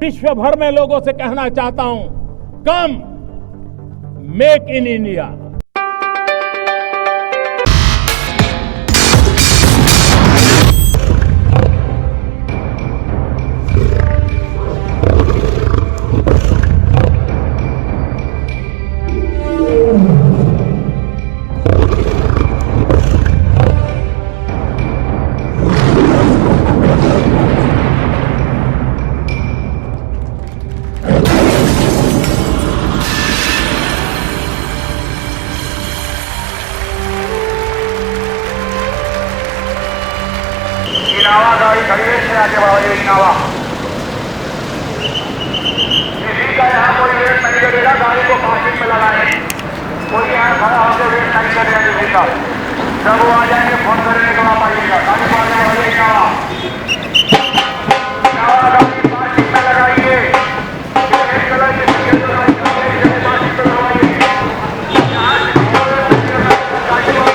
विश्व भर में लोगों से कहना चाहता हूं, कम मेक इन इंडिया। इनावा गाड़ी खड़ी है, इससे आगे बाबा ये इनावा। किसी का यहाँ कोई वेट नहीं करेगा, गाड़ी को पार्किंग में लगाए। कोई यहाँ खड़ा होकर वेट नहीं करेगा किसी का। जब वो आ जाएंगे फोन करने के बाद आइएगा। गाड़ी को आगे बढ़ाइए, इनावा इनावा गाड़ी पार्किंग में लगाइए। रेड कलर की टिकट लगाइए, पार्किंग में लगाइए। यहाँ गाड़ी को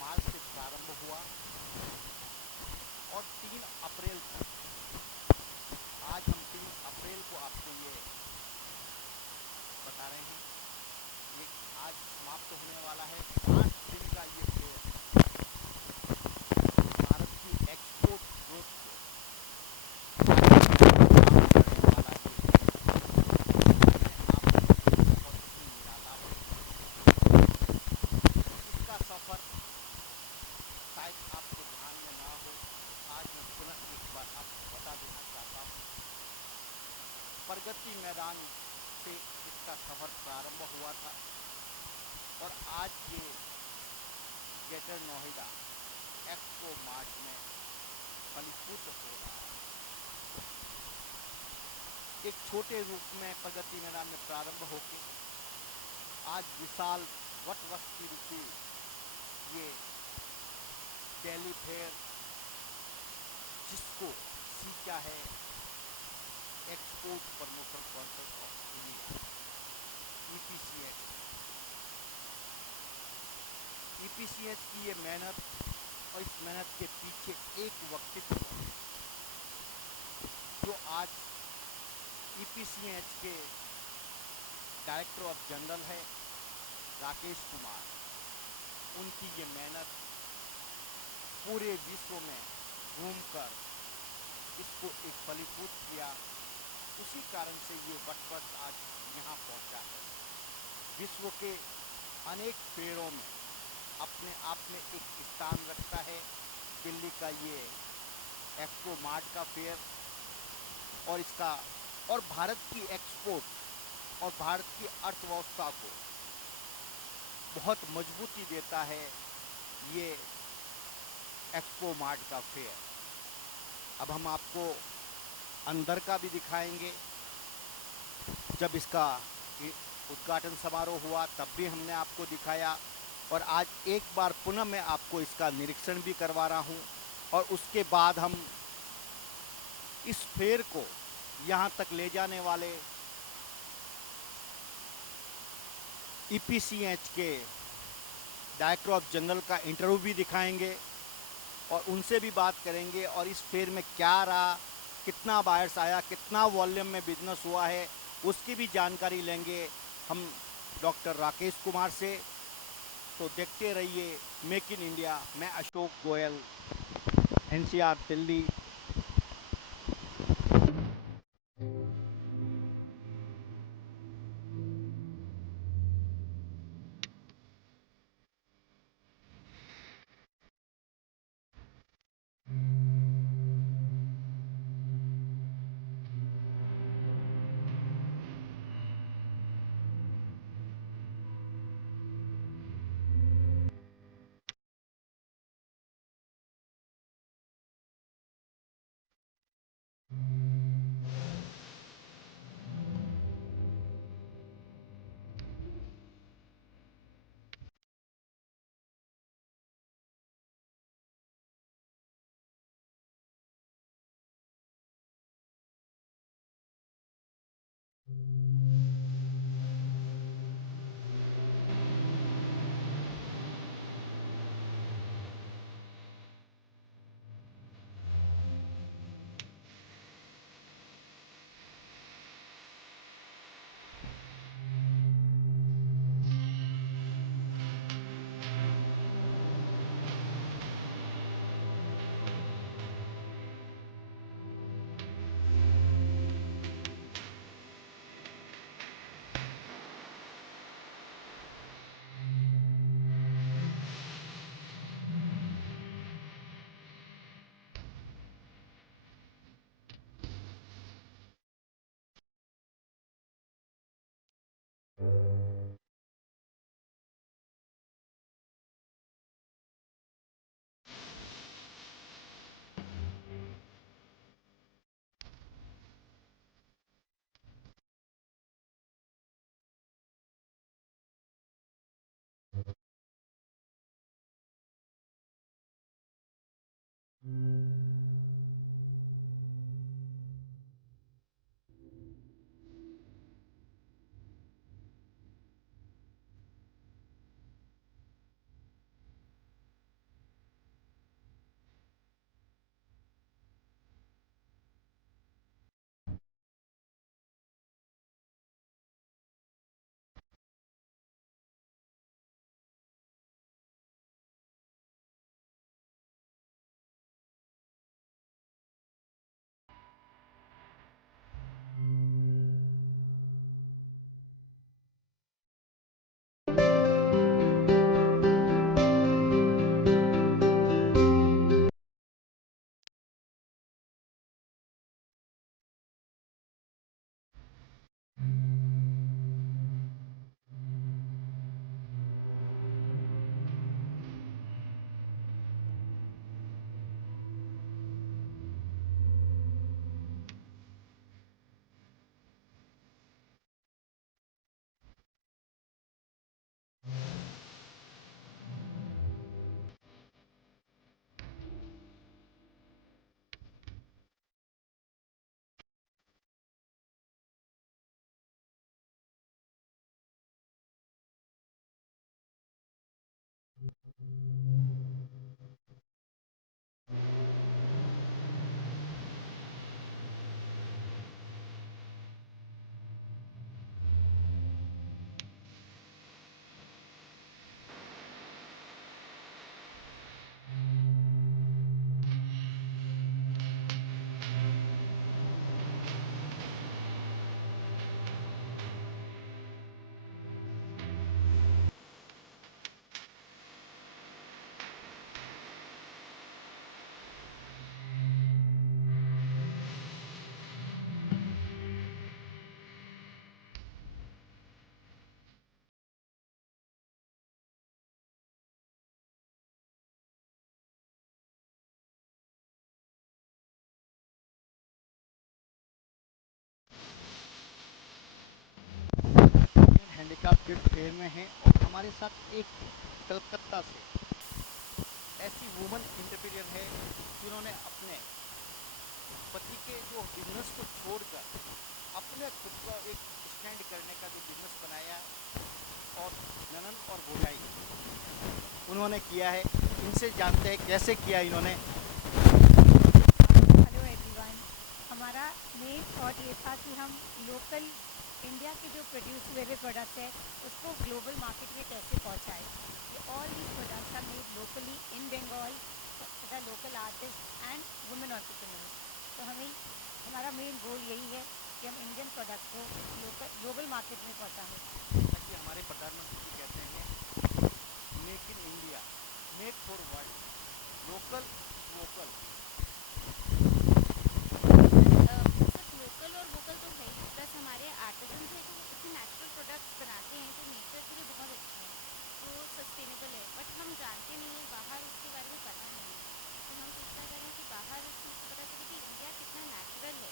मार्च से प्रारंभ हुआ और 3 अप्रैल तक, आज हम 3 अप्रैल को आपको ये बता रहे हैं, ये आज समाप्त होने वाला है। 5 दिन का ये फेयर भारत की एक्सपोर्ट ग्रोथ को प्रगति मैदान से इसका सफर प्रारंभ हुआ था और आज ये ग्रेटर नोएडा एक्सपो मार्ट में फलीभूत हो रहा है। एक छोटे रूप में प्रगति मैदान में प्रारंभ होकर आज विशाल वटवृक्ष रूपी ये दिल्ली फेयर, जिसको सीखा है export promotion council of India EPCH। EPCH की ये मेहनत और इस मेहनत के पीछे एक व्यक्तित्व जो आज EPCH के डायरेक्टर ऑफ जनरल है, राकेश कुमार। उनकी ये मेहनत पूरे विश्व में घूमकर इसको एक फलीभूत किया, उसी कारण से ये वटवृक्ष आज यहाँ पहुँचा है। विश्व के अनेक पेड़ों में अपने आप में एक स्थान रखता है दिल्ली का ये एक्सपो मार्ट का फेयर, और इसका और भारत की एक्सपोर्ट और भारत की अर्थव्यवस्था को बहुत मजबूती देता है ये एक्सपो मार्ट का फेयर। अब हम आपको अंदर का भी दिखाएंगे। जब इसका उद्घाटन समारोह हुआ तब भी हमने आपको दिखाया, और आज एक बार पुनः मैं आपको इसका निरीक्षण भी करवा रहा हूं, और उसके बाद हम इस फेयर को यहाँ तक ले जाने वाले EPCH के डायरेक्टर ऑफ जनरल का इंटरव्यू भी दिखाएंगे और उनसे भी बात करेंगे, और इस फेयर में क्या रहा, कितना बायर्स आया, कितना वॉल्यूम में बिजनेस हुआ है, उसकी भी जानकारी लेंगे हम डॉक्टर राकेश कुमार से। तो देखते रहिए मेक इन इंडिया। मैं Ashok Goyal, NCR Delhi. Handicraft gift fair में हैं और हमारे साथ एक कलकत्ता से ऐसी वुमन एंटरप्रेन्योर है जिन्होंने अपने पति के जो बिजनेस को छोड़कर अपने खुद का एक स्टैंड करने का जो बिजनेस बनाया और ननन और भौजाई उन्होंने किया है। इनसे जानते हैं कैसे किया इन्होंने। हेलो एवरीवन, हमारा मेन थॉट ये था कि हम लोकल इंडिया के जो प्रोड्यूस हुए हुए प्रोडक्ट्स है उसको ग्लोबल मार्केट में कैसे पहुंचाएं। ये all these products are made locally in Bengal by local artist and women entrepreneurs. तो हमारा मेन गोल यही है कि हम इंडियन प्रोडक्ट को ग्लोबल मार्केट में पहुँचाएँ। ताकि हमारे प्रधानमंत्री जी कहते हैं make in India, make for world, local vocal. सिर्फ लोकल और वोकल तो है ही, प्लस हमारे आर्टिजन है जो इतने नेचुरल प्रोडक्ट्स बनाते हैं जो नेचर के लिए बहुत अच्छे हैं, वो सस्टेनेबल है, बट हम जानते नहीं है, बाहर उसके बारे में पता नहीं है। तो हम चेष्टा करें कि बाहर उसको पता चले कि इंडिया कितना नेचुरल है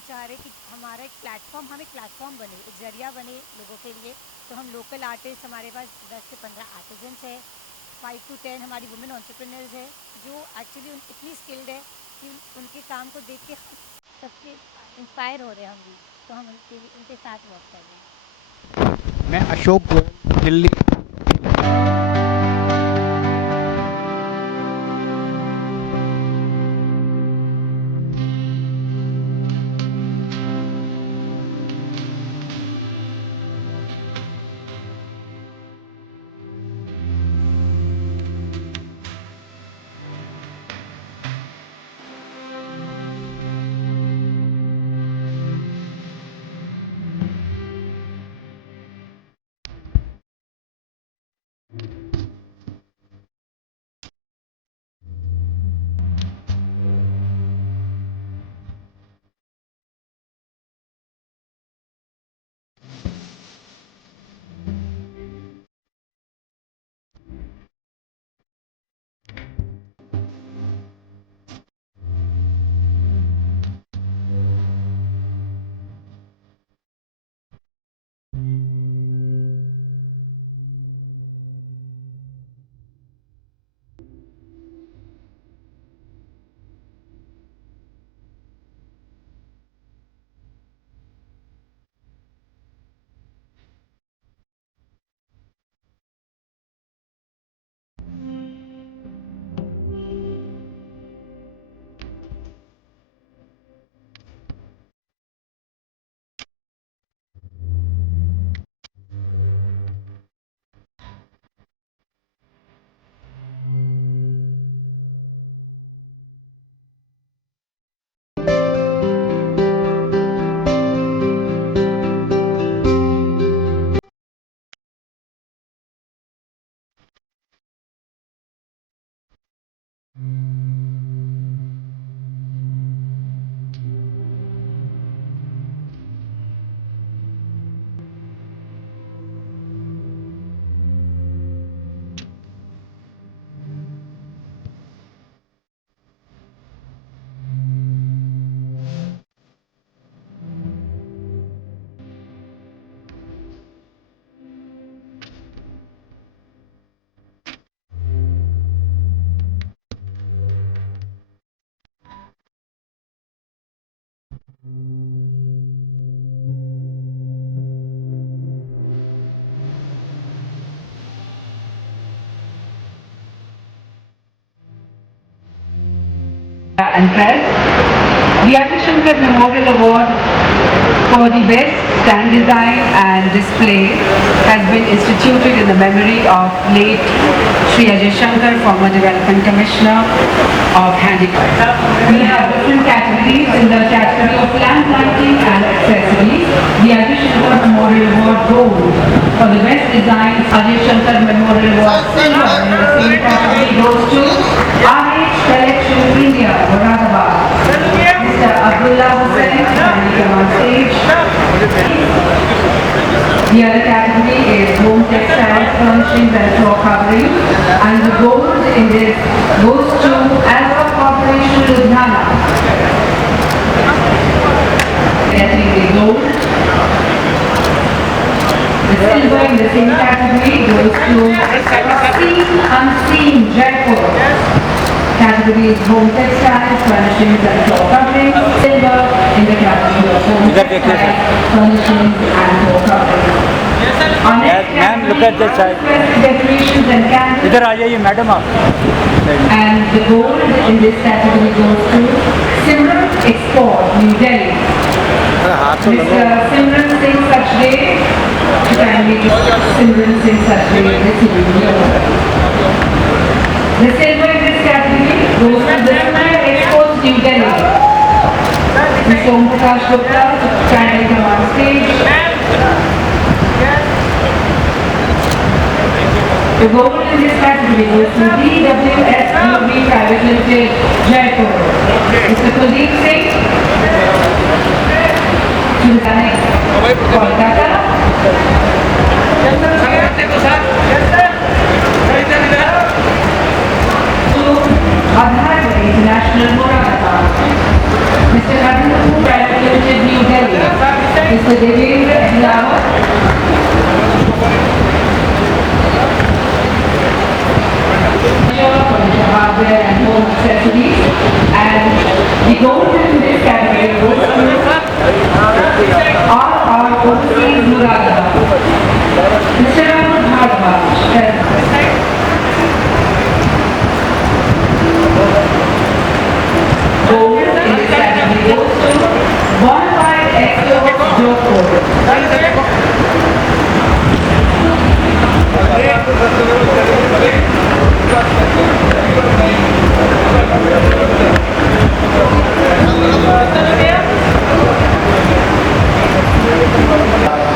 लोग चाह रहे हैं कि हमारा एक प्लेटफॉर्म बने, एक ज़रिया बने लोगों के लिए। तो हम लोकल आर्टिस्ट, हमारे पास 10 से 15 आर्टिजन्स है, 5 to 10 हमारी वुमेन एंटरप्रेन्योर्स है जो एक्चुअली इतनी स्किल्ड है कि उनके काम को देख के हम सबसे इंस्पायर हो रहे हैं हम भी। तो हम उनके साथ वर्क कर रहे हैं। मैं Ashok Goyal, Delhi. And press. The Adi Shankar Memorial Award for the best stand design and display has been instituted in the memory of late Sri Ajay Shankar, former Development Commissioner of Handicraft. We have different categories. In the category of lamp lighting and accessories, the Adi Shankar Memorial Award Gold for the best design. Ajay Shankar Memorial Award Silver in the same category goes to RH Collection India, Moradabad. Mr. Abdullah Hussain, kindly come on stage. The other category is home textiles, furnishings and floor covering. And the gold in this goes to Alpha Corporation Ludhiana. Getting the gold. The silver in the same category goes to Seen Unseen Jaipur. Category is home textiles, furnishings and floor covering. Silver in the category of home textiles, furnishings and floor covering. Ma'am look at this side. Decorations and candles. इधर आ जाइए madam आप. And the gold in this category goes to Simran Export, New Delhi. Mr. Simran Singh Sachdev, kindly Simran Singh Sachdev receiving the award. The silver in this category goes to the Simran Export, New Delhi. Mr. Om Prakash Gupta, kindly come on stage. The gold in this category goes to DWS Global Private Limited, Jaipur. Mr. Kuldeep Singh, Chulkane, Kolkata. To Aadhaar International, Moradabad. Mr. Radhakrishnan Private Limited, New Delhi. Mr. Devendra Ahlawat. Furniture, hardware and home accessories. And the gold in this category goes to R.R. Overseas Muradabad. Mr. Rahul Bhardwaj. Gold in this category goes to Bonafide Expo Jodhpur.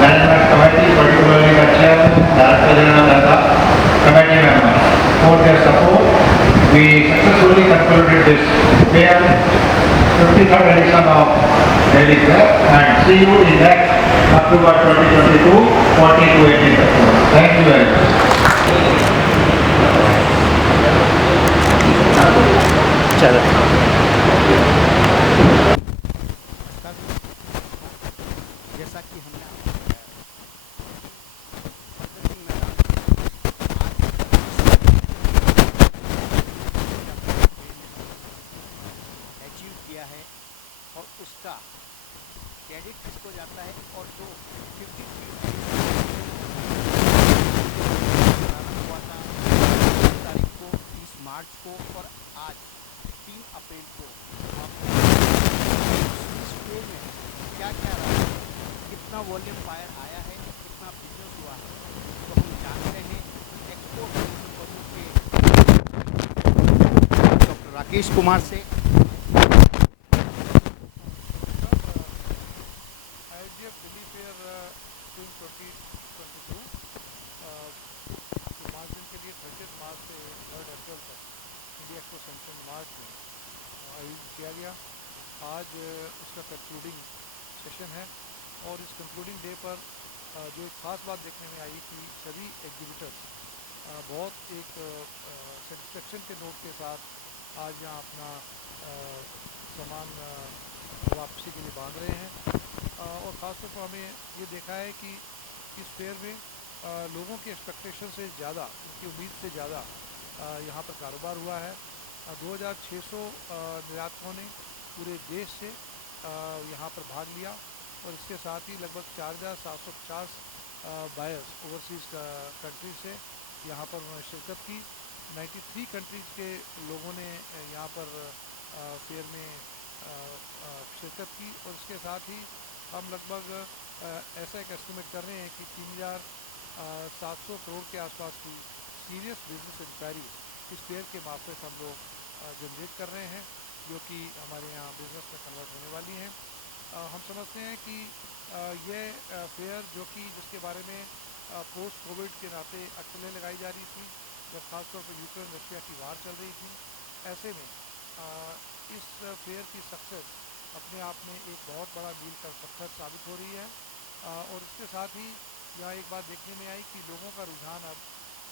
Management Committee, particularly the Chairman, Director General and the committee members for their support. We successfully concluded this fair, 53rd edition of Delhi Fair, and see you in next October 2022, 14 to 18 October. Thank you very much. जैसा कि हमने आपको बताया, Pragati Maidan achieve किया है और उसका credit किसको जाता है, और जो 53 हुआ था 30 तारीख को, 30 मार्च को और आज 3 अप्रैल को इस फेयर में क्या क्या रहा है, कितना वॉल्यूम फायर आया है, कितना बिजनेस हुआ है, तो हम जानते हैं एक्सपोर्ट के डॉक्टर राकेश कुमार से। IGF Delhi Fair 2022 पाँच दिन के लिए 30 मार्च से 3 अप्रैल तक इंडिया एक्सपो सेंटर मार्च में आयोजित किया गया। आज उसका कंक्लूडिंग सेशन है और इस कंक्लूडिंग डे पर जो एक ख़ास बात देखने में आई कि सभी एग्जीबिटर्स बहुत एक सेटिस्फेक्शन के नोट के साथ आज यहाँ अपना सामान वापसी के लिए बांध रहे हैं। और ख़ासतौर पर हमें ये देखा है कि इस फेयर में लोगों की एक्सपेक्टेशन से ज़्यादा, उनकी उम्मीद से ज़्यादा यहाँ पर कारोबार हुआ है। 2600 निर्यातकों ने पूरे देश से यहाँ पर भाग लिया और इसके साथ ही लगभग 4750 बायर्स ओवरसीज़ कंट्री से यहाँ पर उन्होंने शिरकत की। 93 कंट्रीज़ के लोगों ने यहाँ पर फेयर में शिरकत की और इसके साथ ही हम लगभग ऐसा एक एस्टिमेट कर रहे हैं कि 3700 करोड़ के आसपास की सीरियस बिजनेस इंक्वायरी इस फेयर के मार्फत हम लोग जनरेट कर रहे हैं, जो कि हमारे यहाँ बिजनेस में कन्वर्ट होने वाली हैं। हम समझते हैं कि ये फेयर जो कि जिसके बारे में पोस्ट कोविड के नाते अटकलें लगाई जा रही थी, जब खासतौर पर यूक्रेन रशिया की वार चल रही थी, ऐसे में इस फेयर की सक्सेस अपने आप में एक बहुत बड़ा मील का पत्थर साबित हो रही है। और इसके साथ ही यहाँ एक बात देखने में आई कि लोगों का रुझान अब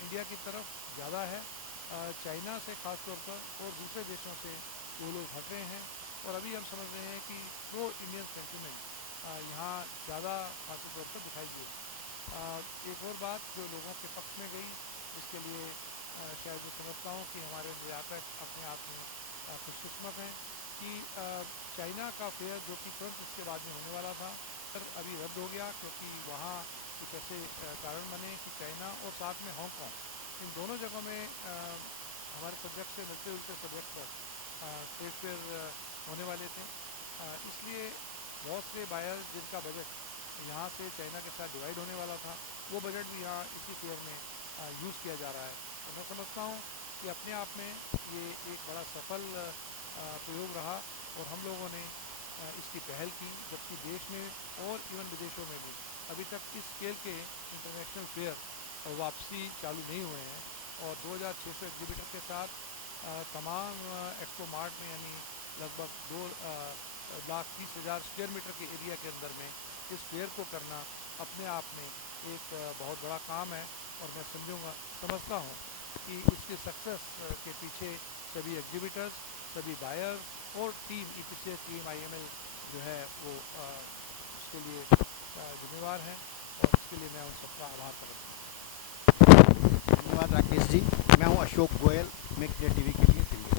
इंडिया की तरफ ज़्यादा है। चाइना से ख़ास तौर पर और दूसरे देशों से वो लोग हट रहे हैं और अभी हम समझ रहे हैं कि प्रो इंडियन सेंटिमेंट यहाँ ज़्यादा खास तौर पर दिखाई दी। एक और बात जो लोगों के पक्ष में गई, जिसके लिए शायद मैं समझता हूँ कि हमारे निर्यातक अपने आप में खुशकिस्मत हैं कि चाइना का फेयर जो कि तुरंत इसके बाद में होने वाला था पर अभी रद्द हो गया, क्योंकि वहाँ कुछ ऐसे कारण बने कि चाइना और साथ में हांगकांग, इन दोनों जगहों में हमारे सब्जेक्ट से मिलते जुलते सब्जेक्ट पर ट्रेड फेयर होने वाले थे। इसलिए बहुत से बायर जिनका बजट यहाँ से चाइना के साथ डिवाइड होने वाला था, वो बजट भी यहाँ इसी फेयर में यूज़ किया जा रहा है। तो मैं समझता हूँ कि अपने आप में ये एक बड़ा सफल प्रयोग रहा और हम लोगों ने इसकी पहल की, जबकि देश में और इवन विदेशों में भी अभी तक इस स्केल के इंटरनेशनल फेयर वापसी चालू नहीं हुए हैं। और 2600 एग्जीबिटर के साथ तमाम एक्सपो मार्ट में यानी लगभग 2,30,000 स्क्वायर मीटर के एरिया के अंदर में इस फेयर को करना अपने आप में एक बहुत बड़ा काम है। और मैं समझता हूँ कि इसकी सक्सेस के पीछे सभी एग्जीबिटर्स, सभी बायर्स और टीम EPCH टीम IML जो है वो उसके लिए जिम्मेवार हैं और इसके लिए मैं उन सबका आभार प्रकट करता हूँ। धन्यवाद राकेश जी। मैं हूं Ashok Goyal, make India TV के लिए।